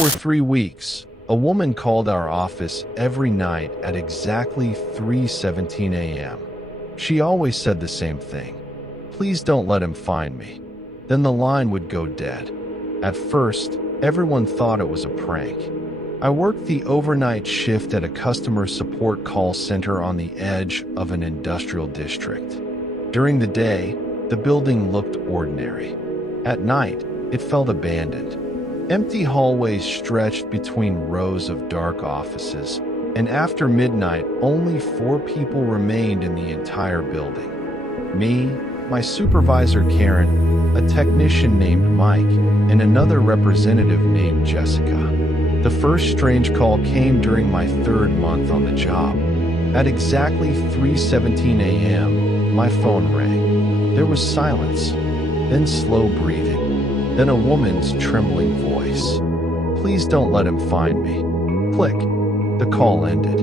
For 3 weeks, a woman called our office every night at exactly 3:17 a.m. She always said the same thing. "Please don't let him find me." Then the line would go dead. At first, everyone thought it was a prank. I worked the overnight shift at a customer support call center on the edge of an industrial district. During the day, the building looked ordinary. At night, it felt abandoned. Empty hallways stretched between rows of dark offices, and after midnight, only 4 people remained in the entire building. Me, my supervisor Karen, a technician named Mike, and another representative named Jessica. The first strange call came during my 3rd month on the job. At exactly 3:17 a.m., my phone rang. There was silence, then slow breathing. Then a woman's trembling voice. "Please don't let him find me." Click. The call ended.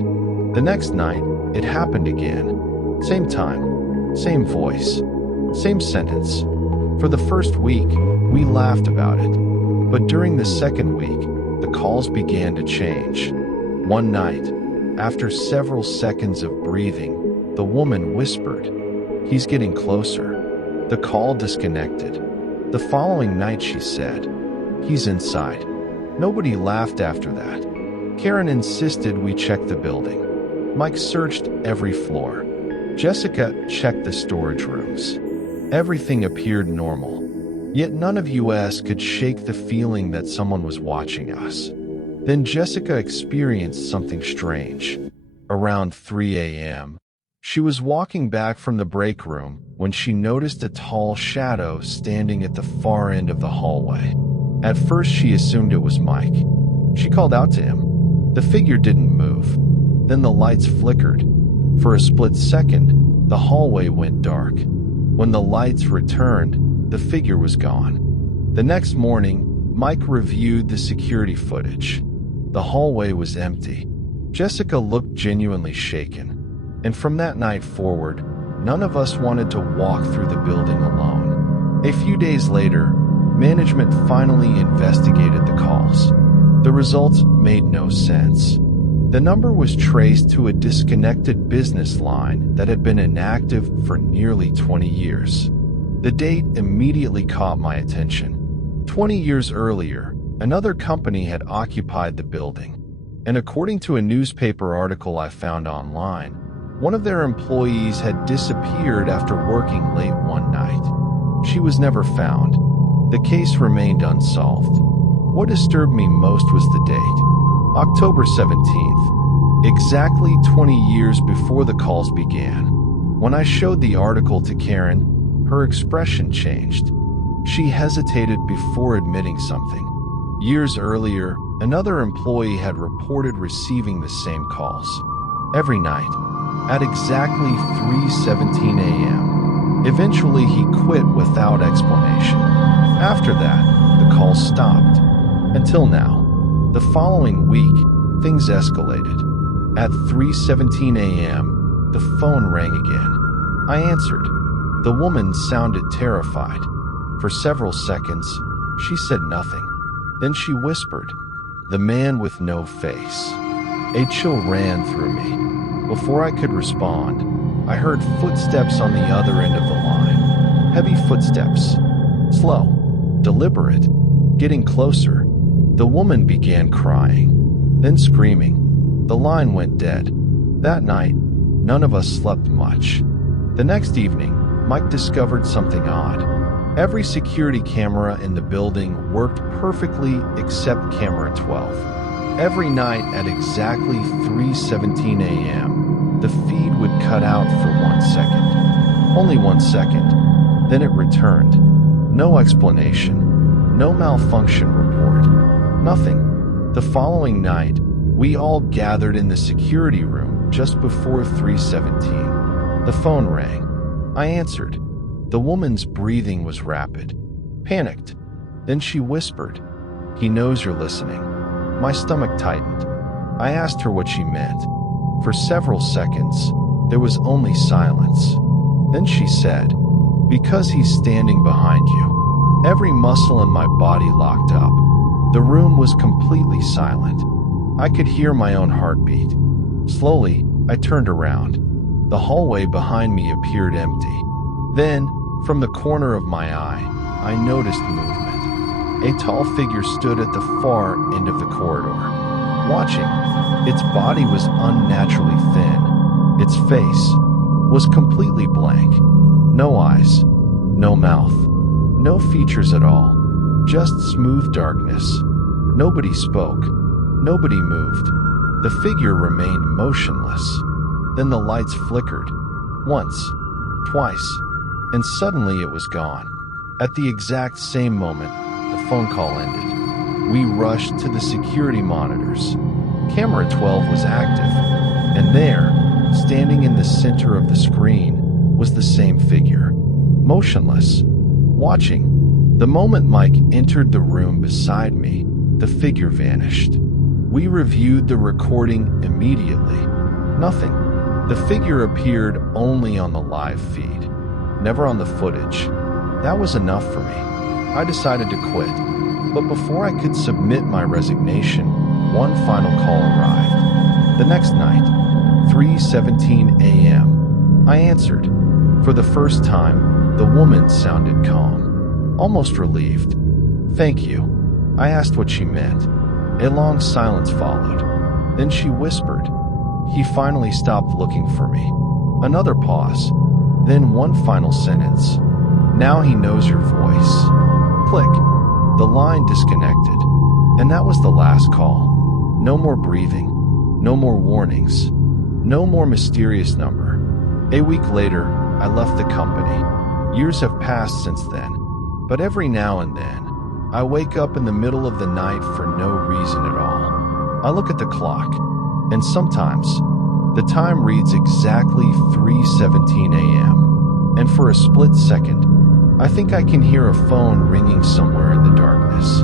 The next night, it happened again. Same time, same voice, same sentence. For the first week, we laughed about it. But during the second week, the calls began to change. One night, after several seconds of breathing, the woman whispered, "He's getting closer." The call disconnected. The following night she said, "He's inside." Nobody laughed after that. Karen insisted we check the building. Mike searched every floor. Jessica checked the storage rooms. Everything appeared normal. Yet none of us could shake the feeling that someone was watching us. Then Jessica experienced something strange. Around 3 a.m., she was walking back from the break room when she noticed a tall shadow standing at the far end of the hallway. At first, she assumed it was Mike. She called out to him. The figure didn't move. Then the lights flickered. For a split second, the hallway went dark. When the lights returned, the figure was gone. The next morning, Mike reviewed the security footage. The hallway was empty. Jessica looked genuinely shaken. And from that night forward, none of us wanted to walk through the building alone. A few days later, management finally investigated the calls. The results made no sense. The number was traced to a disconnected business line that had been inactive for nearly 20 years. The date immediately caught my attention. 20 years earlier, another company had occupied the building. And according to a newspaper article I found online, one of their employees had disappeared after working late one night. She was never found. The case remained unsolved. What disturbed me most was the date. October 17th, exactly 20 years before the calls began. When I showed the article to Karen, her expression changed. She hesitated before admitting something. Years earlier, another employee had reported receiving the same calls. Every night, at exactly 3:17 a.m. Eventually, he quit without explanation. After that, the calls stopped. Until now. The following week, things escalated. At 3:17 a.m., the phone rang again. I answered. The woman sounded terrified. For several seconds, she said nothing. Then she whispered, "The man with no face." A chill ran through me. Before I could respond, I heard footsteps on the other end of the line. Heavy footsteps. Slow. Deliberate. Getting closer. The woman began crying, then screaming. The line went dead. That night, none of us slept much. The next evening, Mike discovered something odd. Every security camera in the building worked perfectly except camera 12. Every night at exactly 3:17 a.m., the feed would cut out for 1 second. Only 1 second. Then it returned. No explanation. No malfunction report. Nothing. The following night, we all gathered in the security room just before 3:17. The phone rang. I answered. The woman's breathing was rapid. Panicked. Then she whispered, "He knows you're listening." My stomach tightened. I asked her what she meant. For several seconds, there was only silence. Then she said, "Because he's standing behind you." Every muscle in my body locked up. The room was completely silent. I could hear my own heartbeat. Slowly, I turned around. The hallway behind me appeared empty. Then, from the corner of my eye, I noticed movement. A tall figure stood at the far end of the corridor, watching. Its body was unnaturally thin. Its face was completely blank. No eyes, no mouth, no features at all. Just smooth darkness. Nobody spoke. Nobody moved. The figure remained motionless. Then the lights flickered. Once, twice, and suddenly it was gone. At the exact same moment, the phone call ended. We rushed to the security monitors. Camera 12 was active, and there, standing in the center of the screen, was the same figure, motionless, watching. The moment Mike entered the room beside me, the figure vanished. We reviewed the recording immediately. Nothing. The figure appeared only on the live feed, never on the footage. That was enough for me. I decided to quit. But before I could submit my resignation, one final call arrived. The next night, 3:17 a.m. I answered. For the first time, the woman sounded calm, almost relieved. "Thank you." I asked what she meant. A long silence followed. Then she whispered, "He finally stopped looking for me." Another pause. Then one final sentence. "Now he knows your voice." Click. The line disconnected. And that was the last call. No more breathing. No more warnings. No more mysterious number. A week later, I left the company. Years have passed since then. But every now and then, I wake up in the middle of the night for no reason at all. I look at the clock, and sometimes, the time reads exactly 3:17 a.m. And for a split second, I think I can hear a phone ringing somewhere in the darkness.